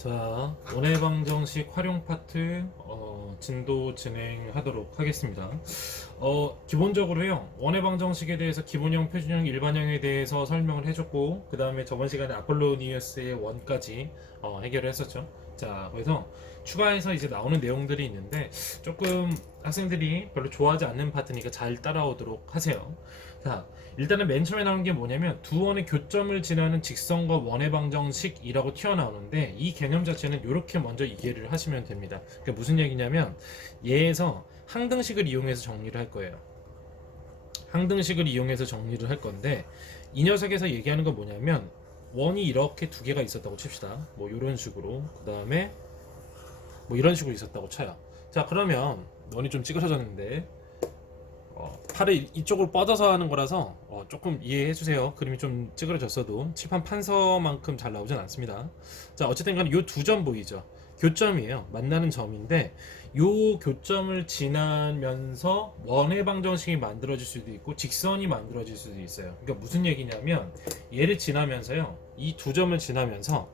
자, 원해방정식 활용 파트 진도 진행하도록 하겠습니다. 기본적으로요, 원해방정식에 대해서 기본형, 표준형, 일반형에 대해서 설명을 해줬고, 그 다음에 저번 시간에 아폴로니우스의 원까지 해결을 했었죠. 자, 그래서 추가해서 이제 나오는 내용들이 있는데 조금 학생들이 별로 좋아하지 않는 파트니까 잘 따라오도록 하세요. 자, 일단은 맨 처음에 나오는 게 뭐냐면 두 원의 교점을 지나는 직선과 원의 방정식이라고 튀어나오는데, 이 개념 자체는 이렇게 먼저 이해를 하시면 됩니다. 그게 무슨 얘기냐면 얘에서 항등식을 이용해서 정리를 할 거예요. 항등식을 이용해서 정리를 할 건데, 이 녀석에서 얘기하는 건 뭐냐면 원이 이렇게 두 개가 있었다고 칩시다. 뭐 이런 식으로, 그 다음에 뭐 이런 식으로 있었다고 쳐요. 자, 그러면 원이 좀 찌그러졌는데 팔을 이쪽으로 뻗어서 하는 거라서 조금 이해해 주세요. 그림이 좀 찌그러졌어도 칠판 판서만큼 잘 나오진 않습니다. 자, 어쨌든 간에 요 두 점 보이죠? 교점이에요. 만나는 점인데 요 교점을 지나면서 원의 방정식이 만들어질 수도 있고 직선이 만들어질 수도 있어요. 그러니까 무슨 얘기냐면 얘를 지나면서요, 이 두 점을 지나면서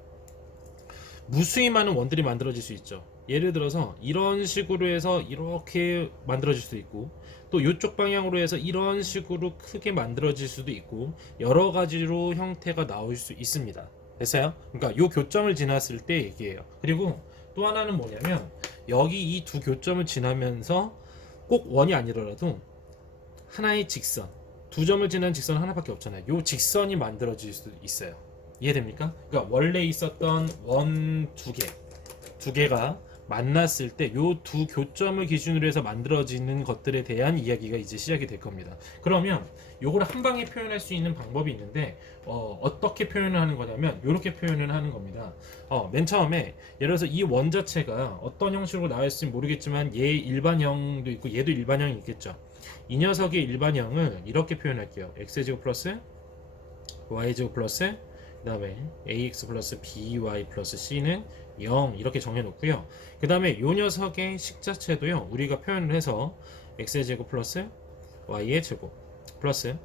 무수히 많은 원들이 만들어질 수 있죠. 예를 들어서 이런 식으로 해서 이렇게 만들어질 수도 있고, 또 이쪽 방향으로 해서 이런 식으로 크게 만들어질 수도 있고, 여러 가지로 형태가 나올 수 있습니다. 됐어요? 그러니까 이 교점을 지났을 때 얘기해요. 그리고 또 하나는 뭐냐면 여기 이 두 교점을 지나면서 꼭 원이 아니더라도 하나의 직선, 두 점을 지난 직선 하나밖에 없잖아요. 이 직선이 만들어질 수도 있어요. 이해됩니까? 그러니까 원래 있었던 원 두 개가 만났을 때 요 두 교점을 기준으로 해서 만들어지는 것들에 대한 이야기가 이제 시작이 될 겁니다. 그러면 요걸 한 방에 표현할 수 있는 방법이 있는데 어떻게 표현을 하는 거냐면 이렇게 표현을 하는 겁니다. 맨 처음에 예를 들어서 이 원 자체가 어떤 형식으로 나왔을지 모르겠지만 얘 일반형도 있고 얘도 일반형이 있겠죠. 이 녀석의 일반형을 이렇게 표현할게요. x제곱 플러스 y제곱 플러스 그 다음에 ax 플러스 by 플러스 c는 0 이렇게 정해놓고요. 그 다음에 이 녀석의 식 자체도요, 우리가 표현을 해서 x제곱 플러스 y의 제곱 플러스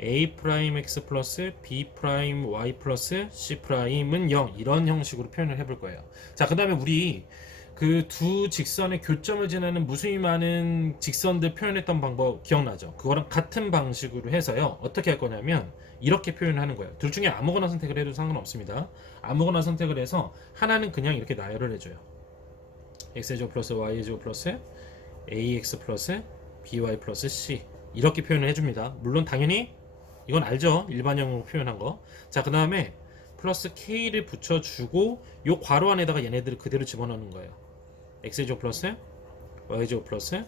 a 프라임 x 플러스 b 프라임 y 플러스 c 프라임은 0 이런 형식으로 표현을 해볼 거예요. 자, 그 다음에 우리 그 두 직선의 교점을 지나는 무수히 많은 직선들 표현했던 방법 기억나죠? 그거랑 같은 방식으로 해서요, 어떻게 할 거냐면 이렇게 표현을 하는 거예요. 둘 중에 아무거나 선택을 해도 상관없습니다. 아무거나 선택을 해서 하나는 그냥 이렇게 나열을 해줘요. x제곱 플러스 y제곱 플러스 ax 플러스 by 플러스 c 이렇게 표현을 해줍니다. 물론 당연히 이건 알죠? 일반형으로 표현한 거. 자, 그 다음에 플러스 k를 붙여주고 요 괄호 안에다가 얘네들을 그대로 집어넣는 거예요. x제곱 플러스 y제곱 플러스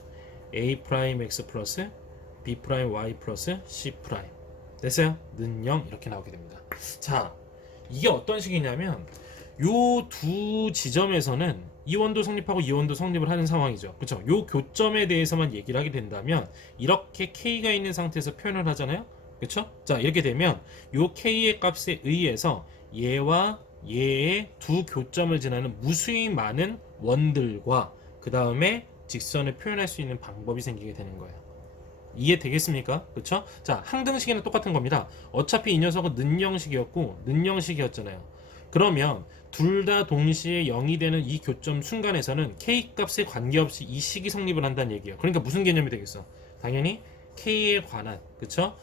a 프라임 x 플러스 b 프라임 y 플러스 c 프라임. 됐어요? 는 0 이렇게 나오게 됩니다. 자, 이게 어떤 식이냐면 요 두 지점에서는 이 원도 성립하고 이 원도 성립을 하는 상황이죠. 그렇죠? 요 교점에 대해서만 얘기를 하게 된다면 이렇게 k가 있는 상태에서 표현을 하잖아요. 그렇죠? 자, 이렇게 되면 요 k의 값에 의해서 얘와 얘의 두 교점을 지나는 무수히 많은 원들과 그 다음에 직선을 표현할 수 있는 방법이 생기게 되는 거예요. 이해되겠습니까? 그쵸? 자, 항등식에는 똑같은 겁니다. 어차피 이 녀석은 는형식이었고 는형식이었잖아요. 그러면 둘 다 동시에 0이 되는 이 교점 순간에서는 k 값에 관계없이 이 식이 성립을 한다는 얘기예요. 그러니까 무슨 개념이 되겠어? 당연히 k에 관한, 그쵸?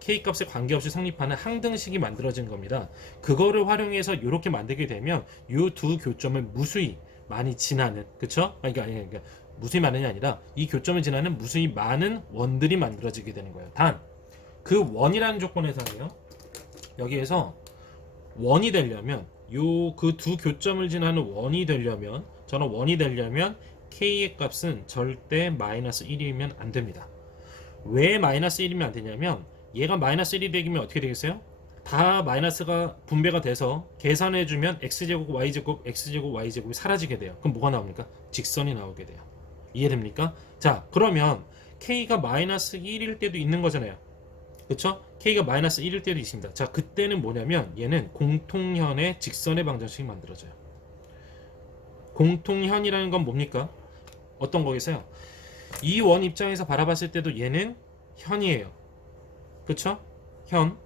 k 값에 관계없이 성립하는 항등식이 만들어진 겁니다. 그거를 활용해서 이렇게 만들게 되면 이 두 교점을 무수히 많이 지나는, 그쵸? 그러니까 무수히 많은이 아니라 이 교점을 지나는 무수히 많은 원들이 만들어지게 되는 거예요. 단, 그 원이라는 조건에서는요, 여기에서 원이 되려면 요 그 두 교점을 지나는 원이 되려면, 저는 원이 되려면 k의 값은 절대 마이너스 1이면 안 됩니다. 왜 마이너스 1이면 안 되냐면 얘가 마이너스 1이 되면 어떻게 되겠어요? 다 마이너스가 분배가 돼서 계산해주면 x제곱 y제곱 x제곱 y제곱이 사라지게 돼요. 그럼 뭐가 나옵니까? 직선이 나오게 돼요. 이해됩니까? 자, 그러면 k가 마이너스 1일 때도 있는 거잖아요. 그쵸? k가 마이너스 1일 때도 있습니다. 자, 그때는 뭐냐면 얘는 공통현의 직선의 방정식이 만들어져요. 공통현이라는 건 뭡니까? 어떤 거겠어요? 이 원 입장에서 바라봤을 때도 얘는 현이에요. 그쵸? 현.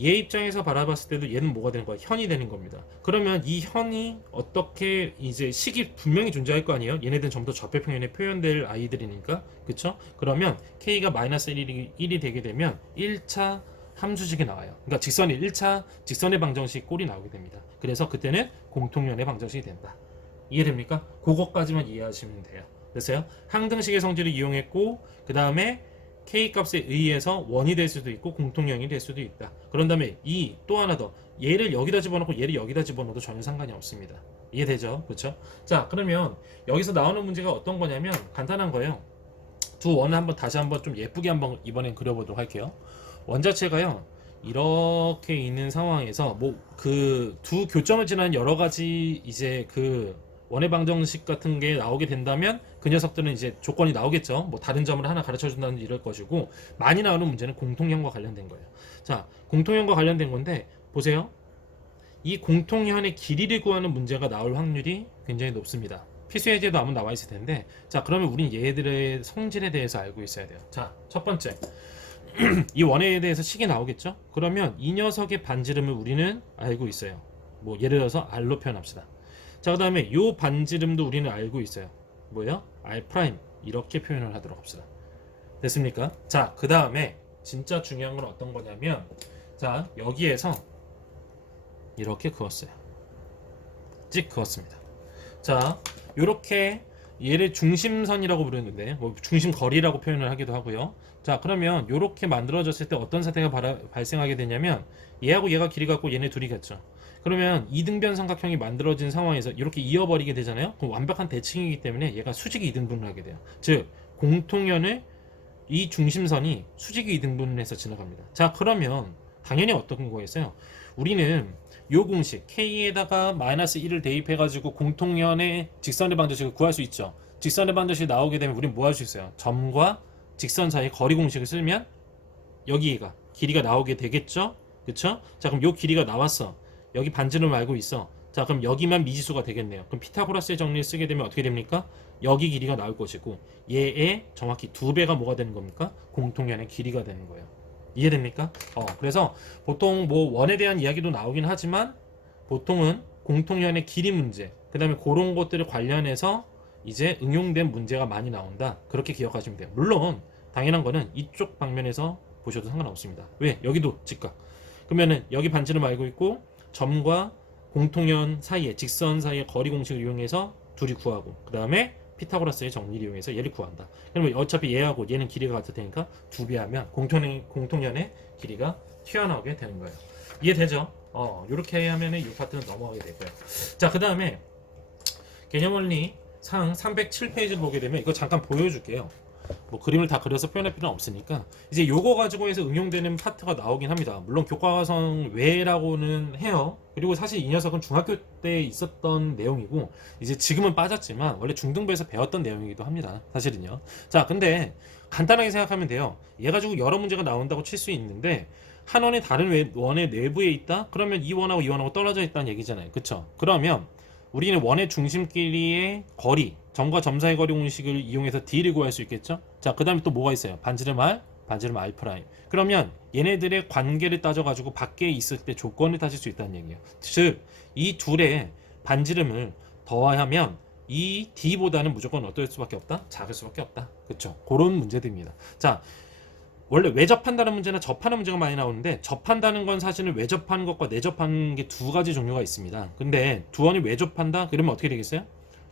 얘 입장에서 바라봤을 때도 얘는 뭐가 되는 거야? 현이 되는 겁니다. 그러면 이 현이 어떻게 이제 식이 분명히 존재할 거 아니에요? 얘네들은 전부 다 좌표평면에 표현될 아이들이니까. 그쵸? 그러면 K가 마이너스 1이 되게 되면 1차 함수식이 나와요. 그러니까 직선이 1차 직선의 방정식 꼴이 나오게 됩니다. 그래서 그때는 공통연의 방정식이 된다. 이해됩니까? 그것까지만 이해하시면 돼요. 됐어요? 항등식의 성질을 이용했고 그 다음에 K값에 의해서 원이 될 수도 있고 공통형이 될 수도 있다. 그런 다음에 이 또 하나 더 얘를 여기다 집어넣고 얘를 여기다 집어넣어도 전혀 상관이 없습니다. 이해되죠? 그렇죠? 자 그러면 여기서 나오는 문제가 어떤 거냐면 간단한 거예요. 두 원을 한번 다시 한번 좀 예쁘게 한번 이번엔 그려보도록 할게요. 원 자체가요 이렇게 있는 상황에서 뭐 그 두 교점을 지나는 여러 가지 이제 그 원의 방정식 같은 게 나오게 된다면 그 녀석들은 이제 조건이 나오겠죠. 뭐 다른 점을 하나 가르쳐 준다든지 이럴 것이고 많이 나오는 문제는 공통형과 관련된 거예요. 자, 공통형과 관련된 건데 보세요. 이 공통현의 길이를 구하는 문제가 나올 확률이 굉장히 높습니다. 필수예제도 한번 나와 있을 텐데 자, 그러면 우린 얘들의 성질에 대해서 알고 있어야 돼요. 자, 첫 번째. 이 원에 대해서 식이 나오겠죠? 그러면 이 녀석의 반지름을 우리는 알고 있어요. 뭐 예를 들어서 R로 표현합시다. 자, 그 다음에 이 반지름도 우리는 알고 있어요. 뭐예요? R 프라임 이렇게 표현을 하도록 합시다. 됐습니까? 자, 그 다음에 진짜 중요한 건 어떤 거냐면 자, 여기에서 이렇게 그었어요. 찍 그었습니다. 자, 요렇게 얘를 중심선이라고 부르는데 뭐 중심거리라고 표현을 하기도 하고요. 자, 그러면 요렇게 만들어졌을 때 어떤 사태가 발생하게 되냐면 얘하고 얘가 길이 같고 얘네 둘이 같죠. 그러면 이등변 삼각형이 만들어진 상황에서 이렇게 이어버리게 되잖아요. 그럼 완벽한 대칭이기 때문에 얘가 수직이 이등분을 하게 돼요. 즉 공통연의 이 중심선이 수직이 이등분을 해서 지나갑니다. 자, 그러면 당연히 어떤 거겠어요? 우리는 요 공식 K에다가 마이너스 1을 대입해가지고 공통연의 직선의 방정식을 구할 수 있죠. 직선의 방정식이 나오게 되면 우리는 뭐 할 수 있어요? 점과 직선 사이 거리 공식을 쓰면 여기가 길이가 나오게 되겠죠? 그쵸? 자, 그럼 요 길이가 나왔어. 여기 반지름을 알고 있어. 자, 그럼 여기만 미지수가 되겠네요. 그럼 피타고라스의 정리를 쓰게 되면 어떻게 됩니까? 여기 길이가 나올 것이고 얘의 정확히 2배가 뭐가 되는 겁니까? 공통연의 길이가 되는 거예요. 이해됩니까? 그래서 보통 뭐 원에 대한 이야기도 나오긴 하지만 보통은 공통연의 길이 문제, 그 다음에 그런 것들을 관련해서 이제 응용된 문제가 많이 나온다. 그렇게 기억하시면 돼요. 물론 당연한 거는 이쪽 방면에서 보셔도 상관없습니다. 왜? 여기도 직각. 그러면은 여기 반지름 알고 있고 점과 공통연 사이에 직선 사이의 거리 공식을 이용해서 둘이 구하고 그 다음에 피타고라스의 정리를 이용해서 얘를 구한다. 그러면 어차피 얘하고 얘는 길이가 같을 테니까 2배 하면 공통연의 길이가 튀어나오게 되는 거예요. 이해되죠? 이렇게 하면은 이 파트는 넘어가게 되고요. 자, 그 다음에 개념원리 상 307페이지를 보게 되면 이거 잠깐 보여줄게요. 뭐 그림을 다 그려서 표현할 필요는 없으니까 이제 요거 가지고 해서 응용되는 파트가 나오긴 합니다. 물론 교과과정 외라고는 해요. 그리고 사실 이 녀석은 중학교 때 있었던 내용이고 이제 지금은 빠졌지만 원래 중등부에서 배웠던 내용이기도 합니다. 사실은요. 자, 근데 간단하게 생각하면 돼요. 얘 가지고 여러 문제가 나온다고 칠 수 있는데 한 원이 다른 원의 내부에 있다? 그러면 이 원하고 이 원하고 떨어져 있다는 얘기잖아요. 그쵸? 그러면 우리는 원의 중심끼리의 거리, 점과 점 사이 거리 공식을 이용해서 D를 구할 수 있겠죠? 자, 그 다음에 또 뭐가 있어요? 반지름 R, 반지름 R 프라임. 그러면 얘네들의 관계를 따져가지고 밖에 있을 때 조건을 따질 수 있다는 얘기예요. 즉, 이 둘의 반지름을 더하면 이 D보다는 무조건 어떨 수밖에 없다? 작을 수밖에 없다. 그쵸? 그런 문제들입니다. 자, 원래 외접한다는 문제나 접하는 문제가 많이 나오는데 접한다는 건 사실은 외접하는 것과 내접하는 게 두 가지 종류가 있습니다. 근데 두 원이 외접한다? 그러면 어떻게 되겠어요?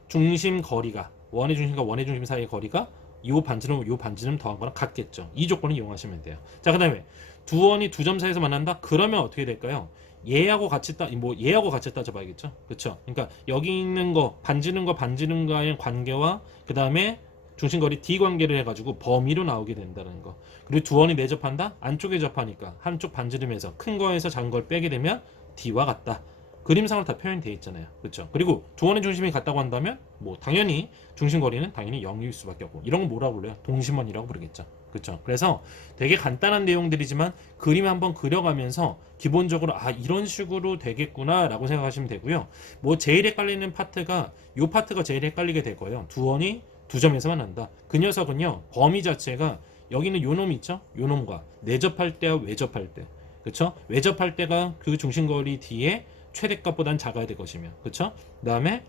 중심 거리가 원의 중심과 원의 중심 사이의 거리가 요 반지름 더한 거랑 같겠죠. 이 조건을 이용하시면 돼요. 자, 그 다음에 두 원이 두 점 사이에서 만난다? 그러면 어떻게 될까요? 얘하고 같이 얘하고 같이 따져봐야겠죠. 그렇죠? 그러니까 여기 있는 거 반지름과 반지름과의 관계와 그 다음에 중심거리 D 관계를 해가지고 범위로 나오게 된다는 거. 그리고 두 원이 내접한다? 안쪽에 접하니까 한쪽 반지름에서 큰 거에서 작은 걸 빼게 되면 D와 같다. 그림상으로 다 표현되어 있잖아요. 그렇죠? 그리고 두 원의 중심이 같다고 한다면 뭐 당연히 중심거리는 당연히 0일 수밖에 없고 이런 거 뭐라고 불러요? 동심원이라고 부르겠죠. 그렇죠? 그래서 되게 간단한 내용들이지만 그림 한번 그려가면서 기본적으로 이런 식으로 되겠구나 라고 생각하시면 되고요. 뭐 제일 헷갈리는 파트가 이 파트가 제일 헷갈리게 될 거예요. 두 원이 두 점에서 만난다. 그 녀석은요 범위 자체가 여기는 요 놈 있죠? 요 놈과 내접할 때와 외접할 때 그쵸? 외접할 때가 그 중심거리 D의 최대값보다는 작아야 될 것이며, 그쵸? 그 다음에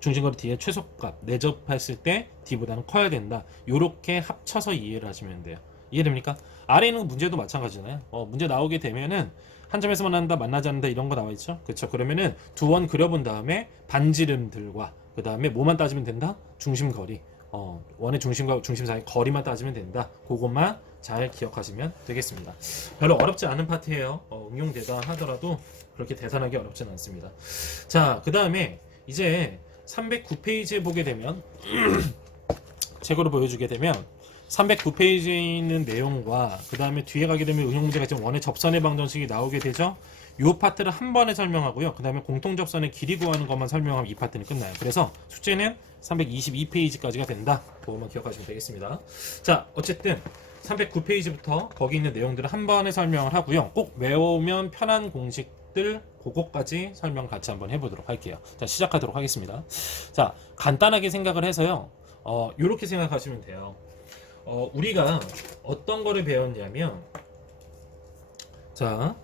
중심거리 D의 최소값 내접했을 때 D보다는 커야 된다. 요렇게 합쳐서 이해를 하시면 돼요. 이해됩니까? 아래 있는 문제도 마찬가지잖아요. 문제 나오게 되면은 한 점에서 만난다, 만나지 않는다 이런 거 나와 있죠. 그쵸? 그러면은 두 원 그려본 다음에 반지름들과 그 다음에 뭐만 따지면 된다? 중심거리. 원의 중심과 중심 사이 거리만 따지면 된다. 그것만 잘 기억하시면 되겠습니다. 별로 어렵지 않은 파트예요. 응용되다 하더라도 그렇게 대단하게 어렵진 않습니다. 자, 그 다음에 이제 309페이지에 보게 되면 책으로 보여주게 되면 309페이지에 있는 내용과 그 다음에 뒤에 가게 되면 응용 문제가 지금 원의 접선의 방정식이 나오게 되죠. 이 파트를 한 번에 설명하고요. 그 다음에 공통접선의 길이 구하는 것만 설명하면 이 파트는 끝나요. 그래서 숙제는 322페이지까지가 된다. 그것만 기억하시면 되겠습니다. 자, 어쨌든 309페이지부터 거기 있는 내용들을 한 번에 설명을 하고요. 꼭 외우면 편한 공식들 그거까지 설명 같이 한번 해보도록 할게요. 자, 시작하도록 하겠습니다. 자, 간단하게 생각을 해서요. 이렇게 생각하시면 돼요. 우리가 어떤 거를 배웠냐면, 자,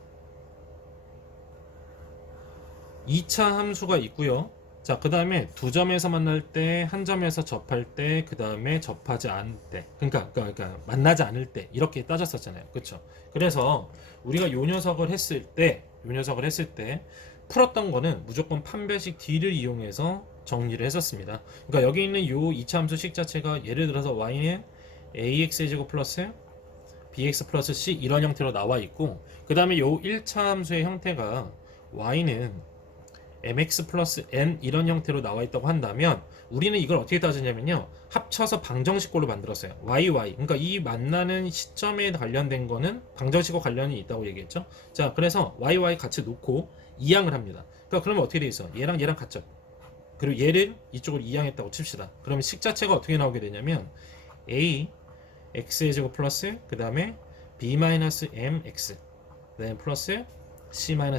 2차 함수가 있고요. 자, 그 다음에 두 점에서 만날 때, 한 점에서 접할 때, 그 다음에 접하지 않을 때, 그러니까 만나지 않을 때 이렇게 따졌었잖아요. 그렇죠? 그래서 우리가 요 녀석을 했을 때 풀었던 거는 무조건 판별식 D를 이용해서 정리를 했었습니다. 그러니까 여기 있는 요 2차 함수식 자체가 예를 들어서 y는 ax의 제곱 플러스 bx 플러스 c 이런 형태로 나와 있고, 그 다음에 요 1차 함수의 형태가 y는 mx 플러스 n 이런 형태로 나와 있다고 한다면 우리는 이걸 어떻게 따지냐면요, 합쳐서 방정식꼴로 만들었어요. yy, 그러니까 이 만나는 시점에 관련된 거는 방정식과 관련이 있다고 얘기했죠. 자, 그래서 yy 같이 놓고 이항을 합니다. 그러니까 그러면 어떻게 돼 있어? 얘랑 얘랑 같죠. 그리고 얘를 이쪽으로 이항했다고 칩시다. 그러면 식 자체가 어떻게 나오게 되냐면 a x의 제곱 플러스 그 다음에 b-mx 그 다음에 플러스 c-n은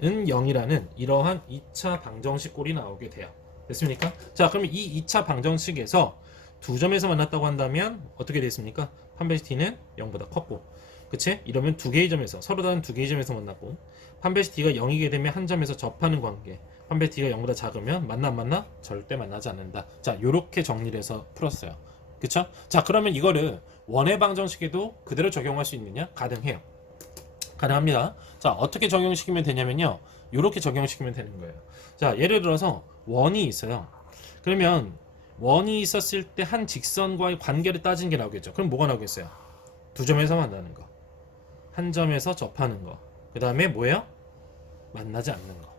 0이라는 이러한 2차 방정식 꼴이 나오게 돼요. 됐습니까? 자, 그러면 이 2차 방정식에서 두 점에서 만났다고 한다면 어떻게 됐습니까? 판별식 D는 0보다 컸고, 그치? 이러면 두 개의 점에서, 서로 다른 두 개의 점에서 만났고, 판별식 D가 0이게 되면 한 점에서 접하는 관계, 판별식 D가 0보다 작으면 만나 안 만나? 절대 만나지 않는다. 자, 요렇게 정리를 해서 풀었어요. 그쵸? 자, 그러면 이거를 원의 방정식에도 그대로 적용할 수 있느냐? 가능해요. 가능합니다. 자, 어떻게 적용시키면 되냐면요, 이렇게 적용시키면 되는 거예요. 자, 예를 들어서 원이 있어요. 그러면 원이 있었을 때 한 직선과의 관계를 따진 게 나오겠죠. 그럼 뭐가 나오겠어요? 두 점에서 만나는 거, 한 점에서 접하는 거, 그 다음에 뭐예요? 만나지 않는 거.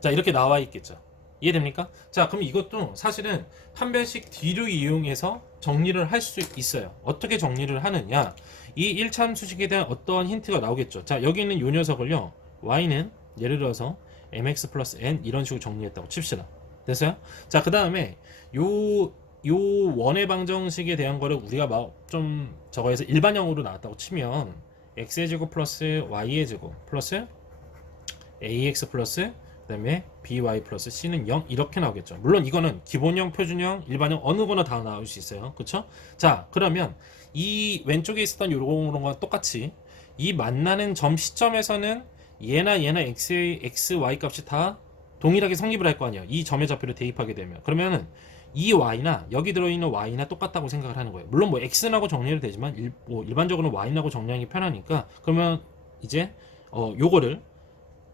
자, 이렇게 나와 있겠죠. 이해됩니까? 자, 그럼 이것도 사실은 판별식 D를 이용해서 정리를 할 수 있어요. 어떻게 정리를 하느냐, 이 1차 함수식에 대한 어떠한 힌트가 나오겠죠. 자, 여기 있는 요 녀석을요, y는 예를 들어서 mx 플러스 n 이런 식으로 정리했다고 칩시다. 됐어요? 자, 그 다음에 요 원의 방정식에 대한 거를 우리가 막 좀 저거에서 일반형으로 나왔다고 치면 x의 제곱 플러스 y의 제곱 플러스 ax 플러스 그 다음에 by 플러스 c는 0 이렇게 나오겠죠. 물론 이거는 기본형, 표준형, 일반형 어느 거나 다 나올 수 있어요. 그쵸? 자, 그러면 이 왼쪽에 있었던 요런 거랑 똑같이 이 만나는 점 시점에서는 얘나 x, y 값이 다 동일하게 성립을 할 거 아니에요. 이 점의 좌표를 대입하게 되면. 그러면은 이 y나 여기 들어있는 y나 똑같다고 생각을 하는 거예요. 물론 뭐 x라고 정리해도 되지만 일반적으로 y라고 정리하기 편하니까, 그러면 이제 요거를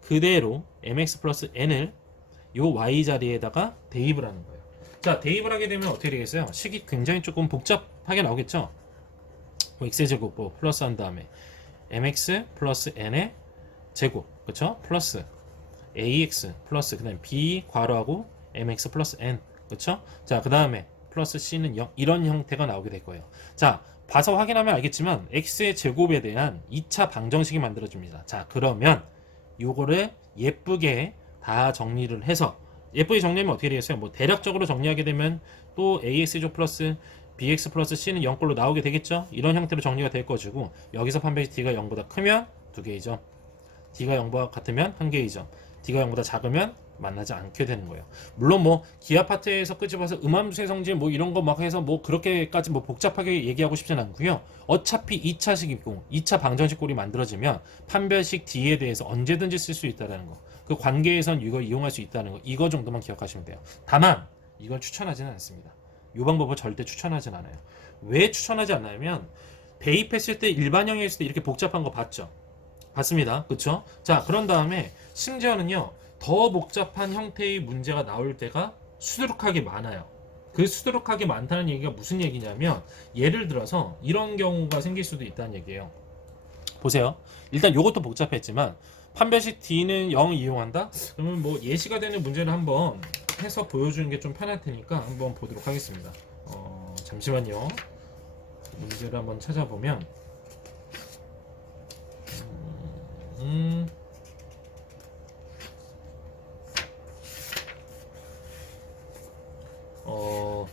그대로 mx 플러스 n을 요 y 자리에다가 대입을 하는 거예요. 자, 대입을 하게 되면 어떻게 되겠어요? 식이 굉장히 조금 복잡하게 나오겠죠. x의 제곱 플러스 한 다음에 mx 플러스 n의 제곱, 그쵸? 플러스 ax 플러스 그 다음에 b 괄호하고 mx 플러스 n, 그쵸? 자, 그 다음에 플러스 c는 0 이런 형태가 나오게 될 거예요. 자, 봐서 확인하면 알겠지만 x의 제곱에 대한 2차 방정식이 만들어집니다. 자, 그러면 요거를 예쁘게 다 정리를 해서, 예쁘게 정리하면 어떻게 되겠어요? 뭐 대략적으로 정리하게 되면 또 ax조 플러스 bx 플러스 c는 0꼴로 나오게 되겠죠? 이런 형태로 정리가 될 것이고, 여기서 판별식 D가 0보다 크면 두 개의 점, D가 0보다 같으면 한 개의 점, D가 0보다 작으면 만나지 않게 되는 거예요. 물론 뭐 기하 파트에서 끄집어서 음함수의 성질 뭐 이런 거 막 해서 뭐 그렇게까지 뭐 복잡하게 얘기하고 싶진 않고요. 어차피 2차식이고 2차 방정식 꼴이 만들어지면 판별식 D에 대해서 언제든지 쓸 수 있다는 거. 그 관계에선 이걸 이용할 수 있다는 거. 이거 정도만 기억하시면 돼요. 다만 이걸 추천하지는 않습니다. 이 방법을 절대 추천하진 않아요. 왜 추천하지 않냐면 대입했을 때 일반형이 했을 때 이렇게 복잡한 거 봤죠? 봤습니다. 그쵸? 자, 그런 다음에 심지어는요 더 복잡한 형태의 문제가 나올 때가 수두룩하게 많아요. 그 수두룩하게 많다는 얘기가 무슨 얘기냐면 예를 들어서 이런 경우가 생길 수도 있다는 얘기예요. 보세요. 일단 이것도 복잡했지만 판별식 D는 0 이용한다? 그러면 뭐 예시가 되는 문제를 한번 해서 보여주는 게 좀 편할 테니까 한번 보도록 하겠습니다. 잠시만요. 문제를 한번 찾아보면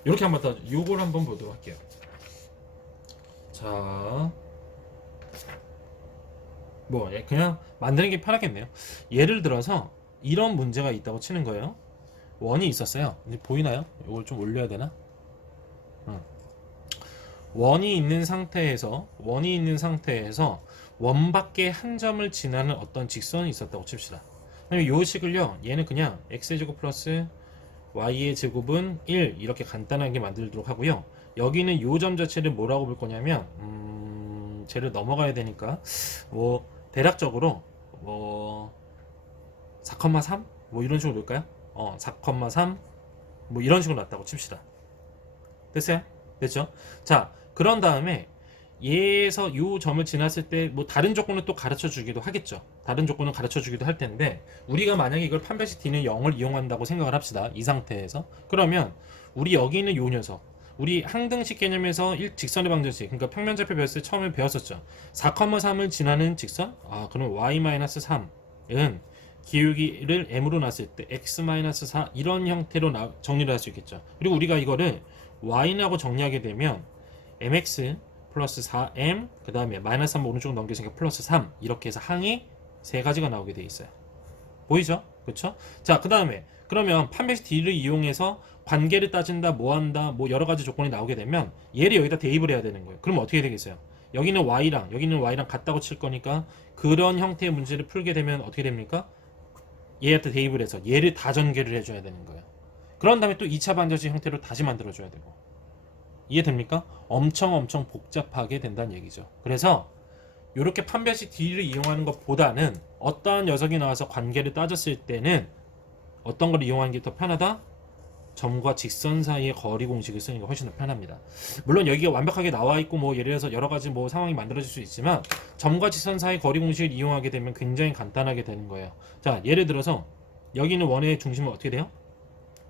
이렇게 한번 더 요걸 한번 보도록 할게요. 자, 뭐 그냥 만드는 게 편하겠네요. 예를 들어서 이런 문제가 있다고 치는 거예요. 원이 있었어요. 이제 보이나요? 이걸 좀 올려야 되나? 원이 있는 상태에서 원 밖에 한 점을 지나는 어떤 직선이 있었다고 칩시다. 그럼 이 식을요, 얘는 그냥 x의 제곱 플러스 y의 제곱은 1 이렇게 간단하게 만들도록 하고요. 여기는 이 점 자체를 뭐라고 볼 거냐면 쟤를 넘어가야 되니까 뭐 대략적으로 뭐 4,3 뭐 이런 식으로 놓을까요? 4,3 뭐 이런 식으로 놨다고 칩시다. 됐어요? 됐죠? 자, 그런 다음에 얘에서 이 점을 지났을 때 뭐 다른 조건을 또 가르쳐 주기도 하겠죠. 다른 조건을 가르쳐 주기도 할 텐데 우리가 만약에 이걸 판별식 D는 0을 이용한다고 생각을 합시다. 이 상태에서 그러면 우리 여기 있는 요 녀석 우리 항등식 개념에서 직선의 방정식 그러니까 평면좌표 배웠을 때 처음에 배웠었죠. 4,3을 지나는 직선 그럼 y-3은 기울기를 m으로 놨을 때 x-4 이런 형태로 정리를 할 수 있겠죠. 그리고 우리가 이거를 y라고 정리하게 되면 mx 플러스 4m 그 다음에 마이너스 3 오른쪽으로 넘겨주니까 플러스 3 이렇게 해서 항이 세 가지가 나오게 돼 있어요. 보이죠? 그쵸? 자, 그 다음에 그러면 판별식 D를 이용해서 관계를 따진다, 뭐 한다, 뭐 여러 가지 조건이 나오게 되면 얘를 여기다 대입을 해야 되는 거예요. 그럼 어떻게 되겠어요? 여기는 y랑 같다고 칠 거니까 그런 형태의 문제를 풀게 되면 어떻게 됩니까? 얘한테 대입을 해서 얘를 다 전개를 해줘야 되는 거예요. 그런 다음에 또 2차 반전식 형태로 다시 만들어줘야 되고. 이해됩니까? 엄청 복잡하게 된다는 얘기죠. 그래서 이렇게 판별식 D를 이용하는 것보다는 어떠한 녀석이 나와서 관계를 따졌을 때는 어떤 걸 이용하는 게 더 편하다? 점과 직선 사이의 거리 공식을 쓰는 게 훨씬 더 편합니다. 물론 여기가 완벽하게 나와 있고 뭐 예를 들어서 여러 가지 뭐 상황이 만들어질 수 있지만 점과 직선 사이의 거리 공식을 이용하게 되면 굉장히 간단하게 되는 거예요. 자, 예를 들어서 여기는 원의 중심은 어떻게 돼요?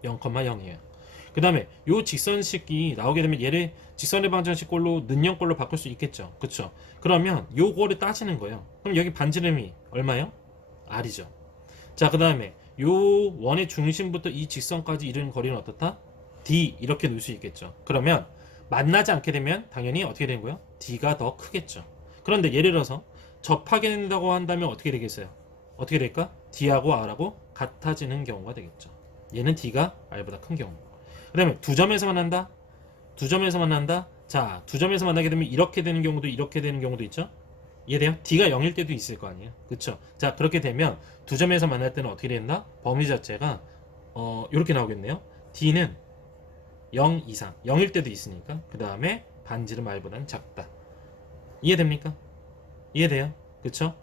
0,0이에요. 그 다음에 요 직선식이 나오게 되면 얘를 직선의 방정식꼴로 는형꼴로 바꿀 수 있겠죠. 그쵸? 그러면 요거를 따지는 거예요. 그럼 여기 반지름이 얼마예요? R이죠. 자, 그 다음에 요 원의 중심부터 이 직선까지 이르는 거리는 어떻다? D 이렇게 놓을 수 있겠죠. 그러면 만나지 않게 되면 당연히 어떻게 되는 거예요? D가 더 크겠죠. 그런데 예를 들어서 접하게 된다고 한다면 어떻게 되겠어요? 어떻게 될까? D하고 R하고 같아지는 경우가 되겠죠. 얘는 D가 R보다 큰 경우. 그 다음에 두 점에서 만난다? 두 점에서 만난다? 자, 두 점에서 만나게 되면 이렇게 되는 경우도 이렇게 되는 경우도 있죠? 이해돼요? D가 0일 때도 있을 거 아니에요? 그쵸? 자, 그렇게 되면 두 점에서 만날 때는 어떻게 된다? 범위 자체가 이렇게 나오겠네요. D는 0 이상, 0일 때도 있으니까 그 다음에 반지름 R보다는 작다. 이해됩니까? 이해돼요? 그쵸?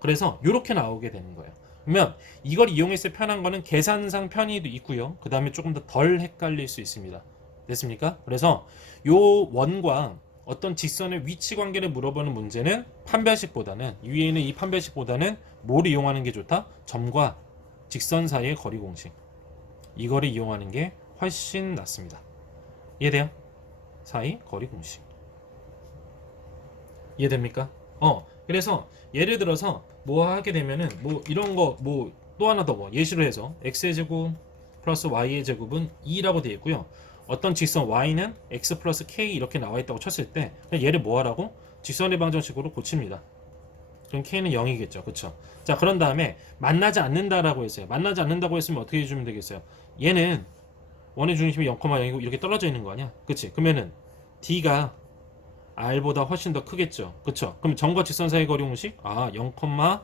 그래서 이렇게 나오게 되는 거예요. 그러면 이걸 이용했을 때 편한 거는 계산상 편의도 있고요. 그 다음에 조금 더 덜 헷갈릴 수 있습니다. 됐습니까? 그래서 요 원과 어떤 직선의 위치 관계를 물어보는 문제는 판별식보다는 위에 있는 이 판별식보다는 뭘 이용하는 게 좋다? 점과 직선 사이의 거리 공식. 이거를 이용하는 게 훨씬 낫습니다. 이해돼요? 사이 거리 공식. 이해됩니까? 그래서 예를 들어서 뭐 하게 되면은 뭐 이런 거 뭐 또 하나 더 뭐 예시로 해서 x의 제곱 플러스 y의 제곱은 2라고 되어 있고요. 어떤 직선 y는 x 플러스 k 이렇게 나와 있다고 쳤을 때 얘를 뭐 하라고? 직선의 방정식으로 고칩니다. 그럼 K는 0이겠죠. 그쵸? 자, 그런 다음에 만나지 않는다라고 했어요. 만나지 않는다고 했으면 어떻게 해주면 되겠어요? 얘는 원의 중심이 0,0이고 이렇게 떨어져 있는 거 아니야? 그치? 그러면은 D가 R보다 훨씬 더 크겠죠. 그쵸? 그럼 점과 직선 사이 거리 공식? 0,0.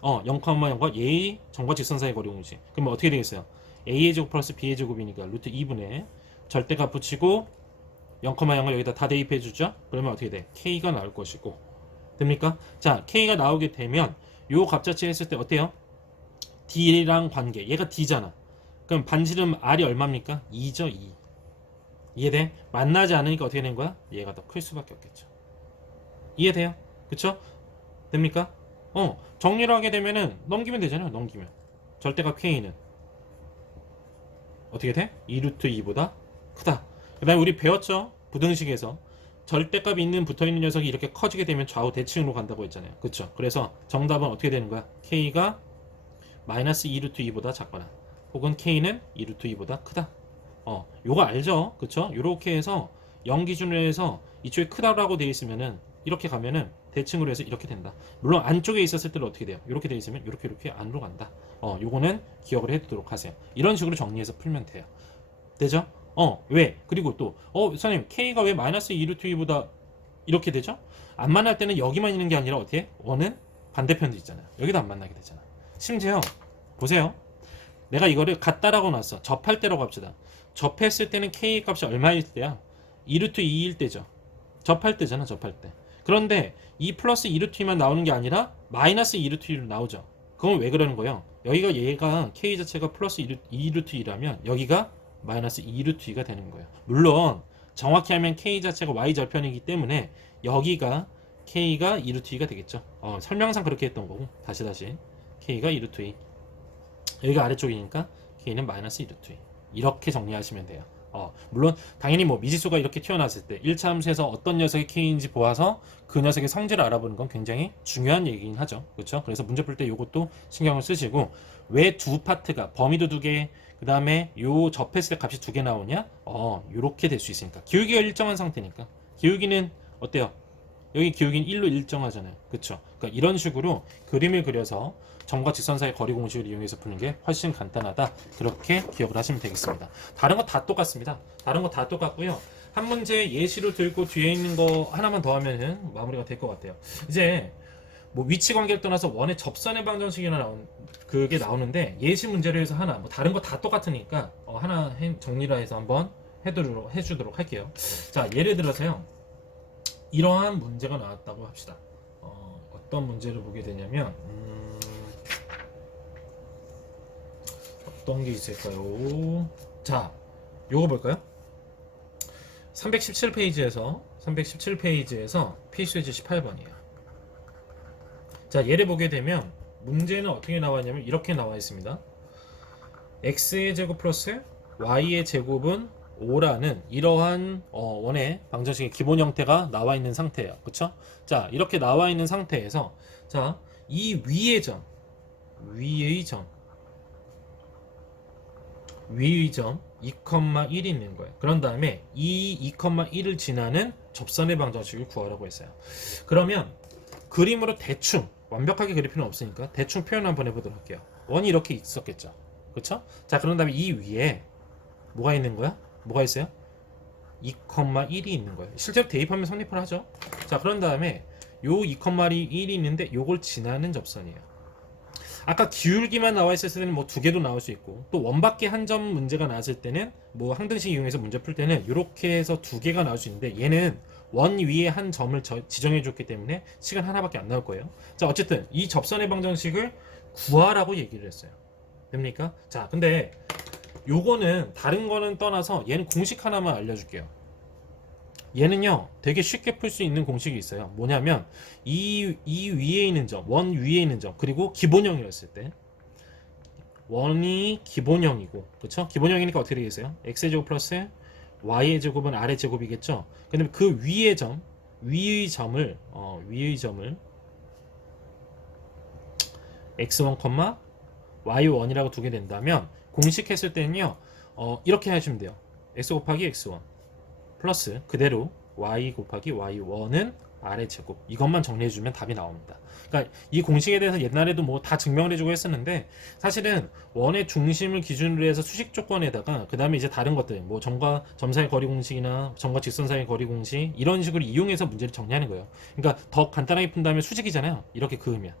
0,0과 얘의 점과 직선 사이 거리 공식. 그러면 어떻게 되겠어요? A의 제곱 플러스 B의 제곱이니까 루트 2분의 절대값 붙이고 0,0을 여기다 다 대입해 주죠. 그러면 어떻게 돼? K가 나올 것이고. 됩니까? 자, K가 나오게 되면 요 값자체 했을 때 어때요? D랑 관계. 얘가 D잖아. 그럼 반지름 R이 얼마입니까? 2죠, 2. 이해돼? 만나지 않으니까 어떻게 된 거야? 얘가 더 클 수밖에 없겠죠. 이해돼요? 그쵸? 됩니까? 정리를 하게 되면은 넘기면 되잖아요. 넘기면. 절대값 K는 어떻게 돼? 2루트 2보다 크다. 그 다음에 우리 배웠죠? 부등식에서 절대값이 있는 붙어있는 녀석이 이렇게 커지게 되면 좌우 대칭으로 간다고 했잖아요. 그쵸? 그래서 정답은 어떻게 되는 거야? K가 마이너스 2루트 2보다 작거나 혹은 K는 2루트 2보다 크다. 요거 알죠? 그쵸? 요렇게 해서 0 기준으로 해서 이쪽에 크다라고 되어 있으면은 이렇게 가면은 대칭으로 해서 이렇게 된다. 물론 안쪽에 있었을 때는 어떻게 돼요? 이렇게 되어 있으면 이렇게 안으로 간다. 요거는 기억을 해두도록 하세요. 이런 식으로 정리해서 풀면 돼요. 되죠? 왜? 그리고 또 선생님 K가 왜 마이너스 2루트 2보다 이렇게 되죠? 안 만날 때는 여기만 있는 게 아니라 어떻게? 원은 반대편도 있잖아요. 여기도 안 만나게 되잖아. 심지어 보세요. 내가 이거를 같다라고 놨어. 접할 때라고 합시다. 접했을 때는 K 값이 얼마일 때야? 2루트 2일 때죠. 접할 때잖아. 접할 때. 그런데 2 플러스 2루트 2만 나오는 게 아니라 마이너스 2루트 2로 나오죠. 그건 왜 그러는 거예요? 여기가 얘가 K 자체가 플러스 2루트 2라면 여기가 마이너스 2루트 2가 되는 거예요. 물론 정확히 하면 K 자체가 Y 절편이기 때문에 여기가 K가 2루트 2가 되겠죠. 설명상 그렇게 했던 거고 다시 K가 2루트 2 여기가 아래쪽이니까 K는 마이너스 2루트 2 이렇게 정리하시면 돼요. 물론 당연히 뭐 미지수가 이렇게 튀어나왔을 때 1차 함수에서 어떤 녀석이 K인지 보아서 그 녀석의 성질을 알아보는 건 굉장히 중요한 얘기긴 하죠. 그렇죠? 그래서 문제 풀 때 이것도 신경을 쓰시고 왜 두 파트가 범위도 두 개, 그 다음에 요 접했을 때 값이 두 개 나오냐? 요렇게 될 수 있으니까 기울기가 일정한 상태니까 기울기는 어때요? 여기 기울기는 1로 일정하잖아요. 그쵸? 그러니까 이런 식으로 그림을 그려서 점과 직선 사이 거리 공식을 이용해서 푸는 게 훨씬 간단하다. 그렇게 기억을 하시면 되겠습니다. 다른 거 다 똑같습니다. 다른 거 다 똑같고요. 한 문제 예시로 들고 뒤에 있는 거 하나만 더 하면은 마무리가 될 것 같아요. 이제 뭐 위치 관계를 떠나서 원의 접선의 방정식이나 그게 나오는데 예시 문제로 해서 하나 뭐 다른 거 다 똑같으니까 하나 정리를 해서 한번 해주도록 할게요. 자, 예를 들어서요. 이러한 문제가 나왔다고 합시다. 어떤 문제를 보게 되냐면 어떤 게 있을까요? 자, 요거 볼까요? 317페이지에서 필수예제 18번이에요. 자, 얘를 보게 되면 문제는 어떻게 나와 있냐면 이렇게 나와 있습니다. x의 제곱 플러스 y의 제곱은 5라는 이러한 원의 방정식의 기본 형태가 나와 있는 상태예요. 그쵸? 자, 이렇게 나와 있는 상태에서 자, 이 위의 점 2,1이 있는 거예요. 그런 다음에 이 2,1을 지나는 접선의 방정식을 구하라고 했어요. 그러면 그림으로 대충 완벽하게 그릴 필요는 없으니까 대충 표현 한번 해보도록 할게요. 원이 이렇게 있었겠죠. 그쵸? 자, 그런 다음에 이 위에 뭐가 있는 거야? 뭐가 있어요? 2,1이 있는 거예요. 실제로 대입하면 성립을 하죠. 자, 그런 다음에 요 2,1이 있는데 요걸 지나는 접선이에요. 아까 기울기만 나와 있을 때는 뭐 두 개도 나올 수 있고 또 원밖에 한 점 문제가 나왔을 때는 뭐 항등식 이용해서 문제 풀 때는 이렇게 해서 두 개가 나올 수 있는데 얘는 원 위에 한 점을 지정해 줬기 때문에 시간 하나밖에 안 나올 거예요. 자, 어쨌든 이 접선의 방정식을 구하라고 얘기를 했어요. 됩니까? 자, 근데 요거는 다른 거는 떠나서 얘는 공식 하나만 알려줄게요. 얘는요 되게 쉽게 풀 수 있는 공식이 있어요. 뭐냐면 이 위에 있는 점, 원 위에 있는 점, 그리고 기본형이었을 때 원이 기본형이고, 그쵸? 기본형이니까 어떻게 되겠어요? x의 제곱 플러스 y의 제곱은 r의 제곱이겠죠? 근데 그 위의 점, 위의 점을 x1, y1이라고 두게 된다면 공식 했을 때는요 이렇게 하시면 돼요. x 곱하기 x1 플러스 그대로 y 곱하기 y1은 아래 제곱 이것만 정리해주면 답이 나옵니다. 그러니까 이 공식에 대해서 옛날에도 뭐 다 증명을 해주고 했었는데 사실은 원의 중심을 기준으로 해서 수식 조건에다가 그 다음에 이제 다른 것들 뭐 점과 점 사이 거리 공식이나 점과 직선 사이 거리 공식 이런 식으로 이용해서 문제를 정리하는 거예요. 그러니까 더 간단하게 푼 다음에 수직이잖아요. 이렇게 그으면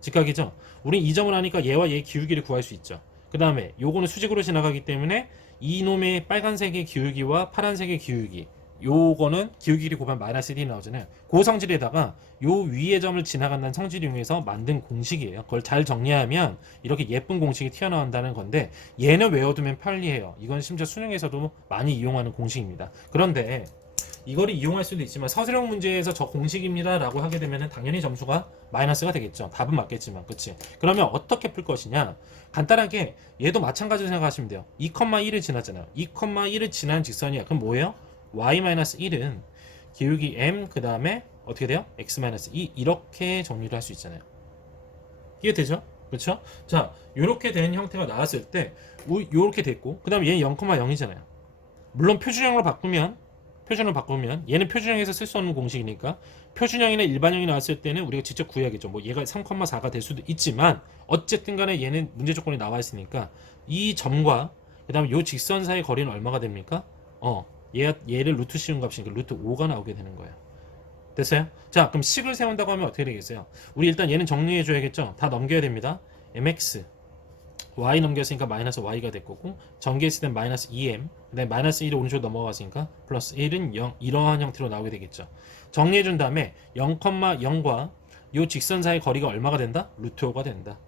직각이죠. 우린 이 점을 하니까 얘와 얘의 기울기를 구할 수 있죠. 그 다음에 요거는 수직으로 지나가기 때문에 이놈의 빨간색의 기울기와 파란색의 기울기 요거는 기울기 곱하면 마이너스 1이 나오잖아요. 그 성질에다가 요 위의 점을 지나간다는 성질을 이용해서 만든 공식이에요. 그걸 잘 정리하면 이렇게 예쁜 공식이 튀어나온다는 건데 얘는 외워두면 편리해요. 이건 심지어 수능에서도 많이 이용하는 공식입니다. 그런데 이거를 이용할 수도 있지만 서술형 문제에서 저 공식입니다 라고 하게 되면 당연히 점수가 마이너스가 되겠죠. 답은 맞겠지만 그치? 그러면 어떻게 풀 것이냐, 간단하게 얘도 마찬가지로 생각하시면 돼요. 2,1을 지났잖아요. 2,1을 지난 직선이야. 그럼 뭐예요? y-1은 기울기 m 그 다음에 어떻게 돼요? x-2 이렇게 정리를 할 수 있잖아요. 이해되죠? 그렇죠? 자, 이렇게 된 형태가 나왔을 때 이렇게 됐고 그 다음에 얘는 0,0이잖아요. 물론 표준을 바꾸면 얘는 표준형에서 쓸 수 없는 공식이니까 표준형이나 일반형이 나왔을 때는 우리가 직접 구해야겠죠. 뭐 얘가 3,4가 될 수도 있지만 어쨌든 간에 얘는 문제 조건이 나와 있으니까 이 점과 그 다음에 요 직선 사이 거리는 얼마가 됩니까? 얘를 루트 씌운 값이니까 루트 5가 나오게 되는 거예요. 됐어요? 자, 그럼 식을 세운다고 하면 어떻게 되겠어요? 우리 일단 얘는 정리해 줘야겠죠. 다 넘겨야 됩니다. mx y 넘겼으니까 마이너스 y가 될 거고 전개했을 땐 마이너스 2m 그 다음에 마이너스 1이 오른쪽으로 넘어갔으니까 플러스 1은 0 이러한 형태로 나오게 되겠죠. 정리해 준 다음에 0,0과 요 직선 사이 거리가 얼마가 된다? 루트 5가 된다.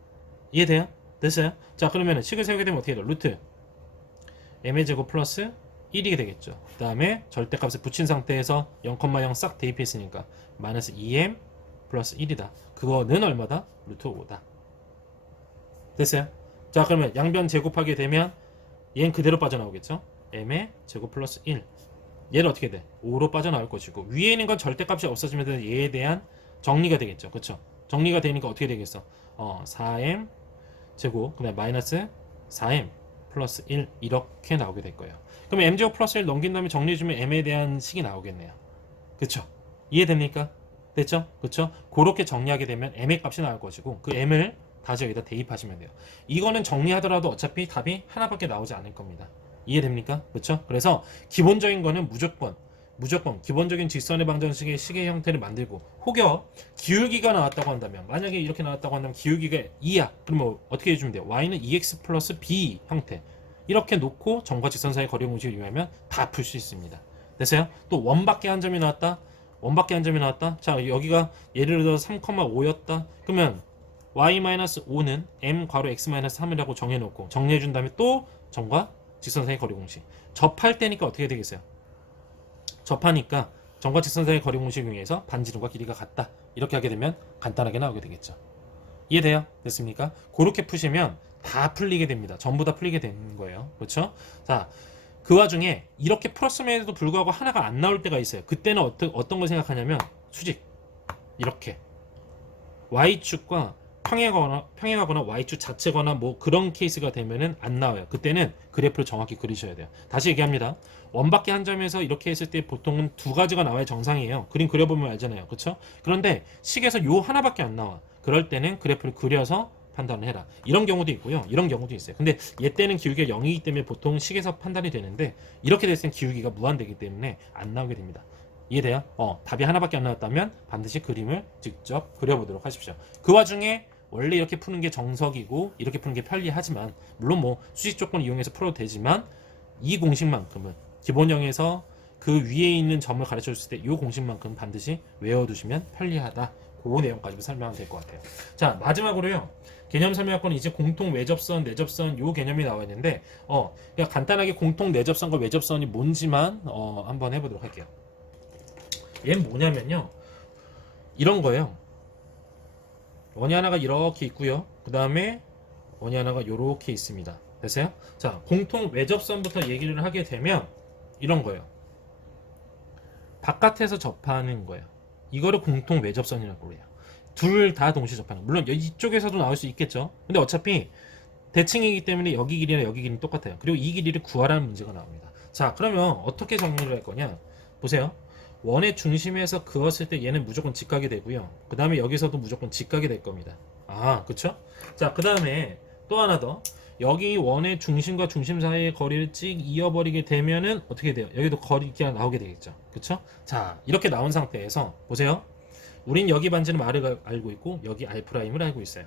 이해돼요? 됐어요? 자, 그러면은 식을 세우게 되면 어떻게 돼요? 루트 m의 제곱 플러스 1이 되겠죠. 그 다음에 절대값을 붙인 상태에서 0,0 싹 대입했으니까 마이너스 2m 플러스 1이다. 그거는 얼마다? 루트 5다. 됐어요? 자, 그러면 양변 제곱하게 되면 얘는 그대로 빠져나오겠죠. m의 제곱 플러스 1 얘는 어떻게 돼? 5로 빠져나올 것이고 위에 있는 건 절대값이 없어지면 얘에 대한 정리가 되겠죠. 그쵸? 정리가 되니까 어떻게 되겠어? 4m 제곱 그 다음에 마이너스 4m 플러스 1 이렇게 나오게 될 거예요. 그럼 m제곱 플러스 1 넘긴 다음에 정리해주면 m에 대한 식이 나오겠네요. 그쵸? 이해됩니까? 됐죠? 그쵸? 그렇게 정리하게 되면 m의 값이 나올 것이고 그 m을 다시 여기다 대입하시면 돼요. 이거는 정리하더라도 어차피 답이 하나밖에 나오지 않을 겁니다. 이해됩니까? 그렇죠? 그래서 기본적인 거는 무조건 기본적인 직선의 방정식의 식의 형태를 만들고 혹여 기울기가 나왔다고 한다면 만약에 이렇게 나왔다고 한다면 기울기가 2야. 그러면 어떻게 해주면 돼요? y는 2x 플러스 b 형태 이렇게 놓고 점과 직선 사이 거리 공식을 이용하면 다 풀 수 있습니다. 됐어요? 또 원밖에 한 점이 나왔다. 자, 여기가 예를 들어 3,5였다. 그러면 y-5는 m 괄호 x-3이라고 정해놓고 정리해준 다음에 또 점과 직선 사이 거리 공식 접할 때니까 어떻게 되겠어요? 접하니까 점과 직선 사이 거리 공식 중에서 반지름과 길이가 같다 이렇게 하게 되면 간단하게 나오게 되겠죠. 이해돼요? 됐습니까? 그렇게 푸시면 다 풀리게 됩니다. 전부 다 풀리게 되는 거예요. 그렇죠? 자, 그 와중에 이렇게 풀었음에도 불구하고 하나가 안 나올 때가 있어요. 그때는 어떤 걸 생각하냐면 수직 이렇게 y축과 평행하거나 y축 자체거나 뭐 그런 케이스가 되면은 안 나와요. 그때는 그래프를 정확히 그리셔야 돼요. 다시 얘기합니다. 원밖에 한 점에서 이렇게 했을 때 보통은 두 가지가 나와야 정상이에요. 그림 그려보면 알잖아요. 그렇죠? 그런데 식에서 요 하나밖에 안 나와. 그럴 때는 그래프를 그려서 판단을 해라. 이런 경우도 있고요. 이런 경우도 있어요. 근데 얘 때는 기울기가 0이기 때문에 보통 식에서 판단이 되는데 이렇게 됐을 땐 기울기가 무한되기 때문에 안 나오게 됩니다. 이해돼요? 답이 하나밖에 안 나왔다면 반드시 그림을 직접 그려보도록 하십시오. 그 와중에 원래 이렇게 푸는 게 정석이고 이렇게 푸는 게 편리하지만 물론 뭐 수식 조건 이용해서 풀어도 되지만 이 공식만큼은 기본형에서 그 위에 있는 점을 가르쳐 줬을 때 이 공식만큼 반드시 외워두시면 편리하다. 그 내용까지 설명하면 될 것 같아요. 자, 마지막으로요. 개념 설명학과는 이제 공통 외접선, 내접선 요 개념이 나와 있는데 그냥 간단하게 공통 내접선과 외접선이 뭔지만 한번 해보도록 할게요. 얘는 뭐냐면요. 이런 거예요. 원이 하나가 이렇게 있고요. 그 다음에 원이 하나가 이렇게 있습니다. 됐어요? 자, 공통 외접선부터 얘기를 하게 되면 이런 거예요. 바깥에서 접하는 거예요. 이거를 공통 외접선이라고 해요. 둘 다 동시에 접하는 거. 물론 이쪽에서도 나올 수 있겠죠. 근데 어차피 대칭이기 때문에 여기 길이랑 여기 길이는 똑같아요. 그리고 이 길이를 구하라는 문제가 나옵니다. 자, 그러면 어떻게 정리를 할 거냐? 보세요. 원의 중심에서 그었을 때 얘는 무조건 직각이 되고요. 그 다음에 여기서도 무조건 직각이 될 겁니다. 아, 그쵸? 자, 그 다음에 또 하나 더. 여기 원의 중심과 중심 사이의 거리를 찍 이어버리게 되면은 어떻게 돼요? 여기도 거리가 나오게 되겠죠. 그쵸? 자, 이렇게 나온 상태에서 보세요. 우린 여기 반지는 R을 알고 있고 여기 R'을 알고 있어요.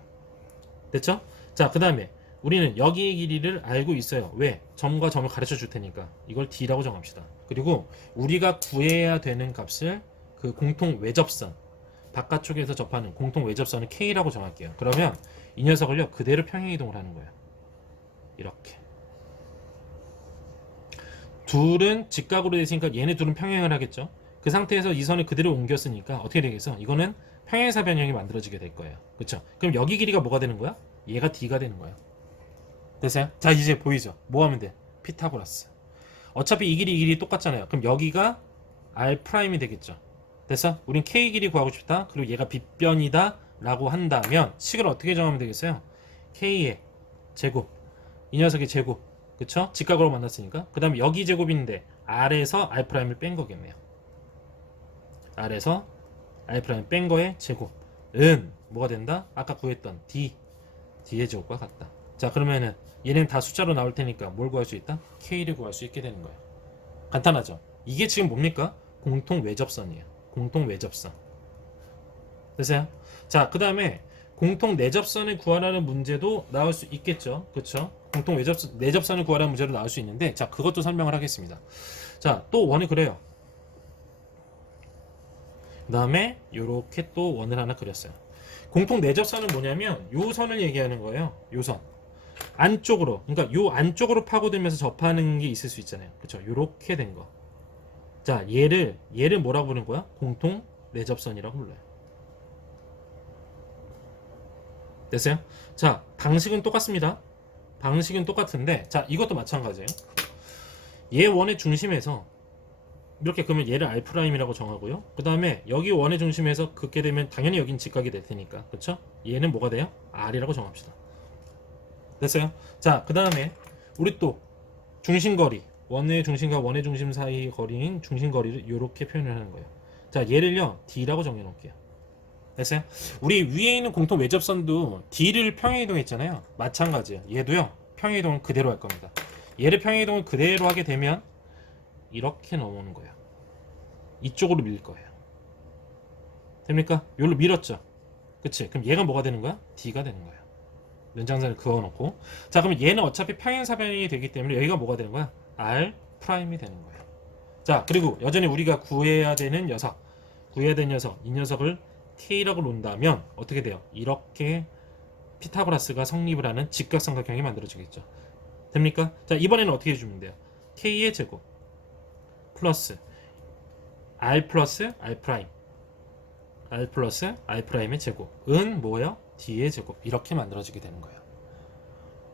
됐죠? 자, 그 다음에 우리는 여기의 길이를 알고 있어요. 왜? 점과 점을 가르쳐 줄 테니까 이걸 D라고 정합시다. 그리고 우리가 구해야 되는 값을 그 공통 외접선, 바깥쪽에서 접하는 공통 외접선을 K라고 정할게요. 그러면 이 녀석을요 그대로 평행이동을 하는 거예요. 이렇게 둘은 직각으로 되어 있으니까 얘네 둘은 평행을 하겠죠. 그 상태에서 이 선을 그대로 옮겼으니까 어떻게 되겠어? 이거는 평행사 변형이 만들어지게 될 거예요. 그렇죠? 그럼 여기 길이가 뭐가 되는 거야? 얘가 D가 되는 거예요. 됐어요? 자, 이제 보이죠? 뭐 하면 돼? 피타고라스. 어차피 이 길이 똑같잖아요. 그럼 여기가 R'이 되겠죠. 됐어? 우린 K 길이 구하고 싶다. 그리고 얘가 빗변이다 라고 한다면 식을 어떻게 정하면 되겠어요? K의 제곱, 이 녀석의 제곱, 그쵸? 직각으로 만났으니까. 그 다음에 여기 제곱인데 R에서 R'을 뺀 거겠네요. R에서 R' 뺀 거의 제곱은 뭐가 된다? 아까 구했던 D의 제곱과 같다. 자, 그러면은 얘는 다 숫자로 나올 테니까 뭘 구할 수 있다? K를 구할 수 있게 되는 거예요. 간단하죠? 이게 지금 뭡니까? 공통 외접선이에요. 공통 외접선. 됐어요? 자, 그 다음에 공통 내접선을 구하라는 문제도 나올 수 있겠죠. 그렇죠? 공통 내접선을 구하라는 문제도 나올 수 있는데, 자, 그것도 설명을 하겠습니다. 자, 또 원이 그래요. 그 다음에 요렇게 또 원을 하나 그렸어요. 공통 내접선은 뭐냐면 요 선을 얘기하는 거예요. 요 선. 안쪽으로, 그러니까 요 안쪽으로 파고들면서 접하는 게 있을 수 있잖아요. 그렇죠? 요렇게 된 거. 자, 얘를 뭐라고 부르는 거야? 공통 내접선이라고 불러요. 됐어요? 자, 방식은 똑같습니다. 방식은 똑같은데, 자, 이것도 마찬가지예요. 얘 원의 중심에서 이렇게 그러면 얘를 R'이라고 정하고요. 그 다음에 여기 원의 중심에서 긋게 되면 당연히 여긴 직각이 될 테니까, 그쵸? 얘는 뭐가 돼요? R이라고 정합시다. 됐어요? 자, 그 다음에 우리 또 중심거리, 원의 중심과 원의 중심 사이 거리인 중심거리를 이렇게 표현을 하는 거예요. 자, 얘를요 D라고 정해 놓을게요. 됐어요? 우리 위에 있는 공통 외접선도 D를 평행이동했잖아요. 마찬가지예요. 얘도요 평행이동을 그대로 할 겁니다. 얘를 평행이동을 그대로 하게 되면 이렇게 넘어오는 거예요. 이쪽으로 밀 거예요. 됩니까? 여기로 밀었죠. 그치? 그럼 얘가 뭐가 되는 거야? D가 되는 거예요. 연장선을 그어놓고. 자, 그럼 얘는 어차피 평행사변이 되기 때문에 여기가 뭐가 되는 거야? R'이 되는 거예요. 자, 그리고 여전히 우리가 구해야 되는 녀석, 이 녀석을 K라고 놓는다면 어떻게 돼요? 이렇게 피타고라스가 성립을 하는 직각삼각형이 만들어지겠죠. 됩니까? 자, 이번에는 어떻게 해주면 돼요? K의 제곱 플러스 R 플러스 R'의 제곱은 뭐예요? D의 제곱. 이렇게 만들어지게 되는 거예요.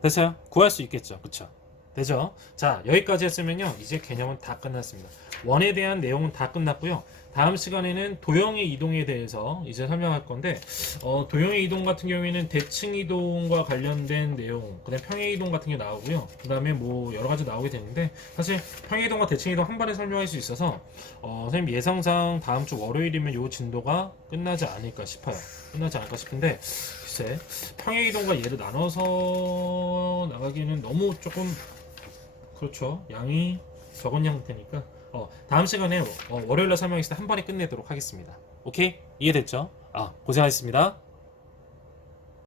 됐어요? 구할 수 있겠죠? 그쵸? 되죠? 자, 여기까지 했으면요 이제 개념은 다 끝났습니다. 원에 대한 내용은 다 끝났고요. 다음 시간에는 도형의 이동에 대해서 이제 설명할 건데, 도형의 이동 같은 경우에는 대칭 이동과 관련된 내용, 그다음에 평행 이동 같은 게 나오고요. 그다음에 뭐 여러 가지 나오게 되는데, 사실 평행 이동과 대칭 이동 한 번에 설명할 수 있어서 선생님 예상상 다음 주 월요일이면 요 진도가 끝나지 않을까 싶어요. 끝나지 않을까 싶은데, 글쎄 평행 이동과 얘를 나눠서 나가기에는 너무 조금 그렇죠. 양이 적은 형태니까 다음 시간에 월요일날 설명했을 때 한 번에 끝내도록 하겠습니다. 오케이? 이해됐죠? 고생하셨습니다.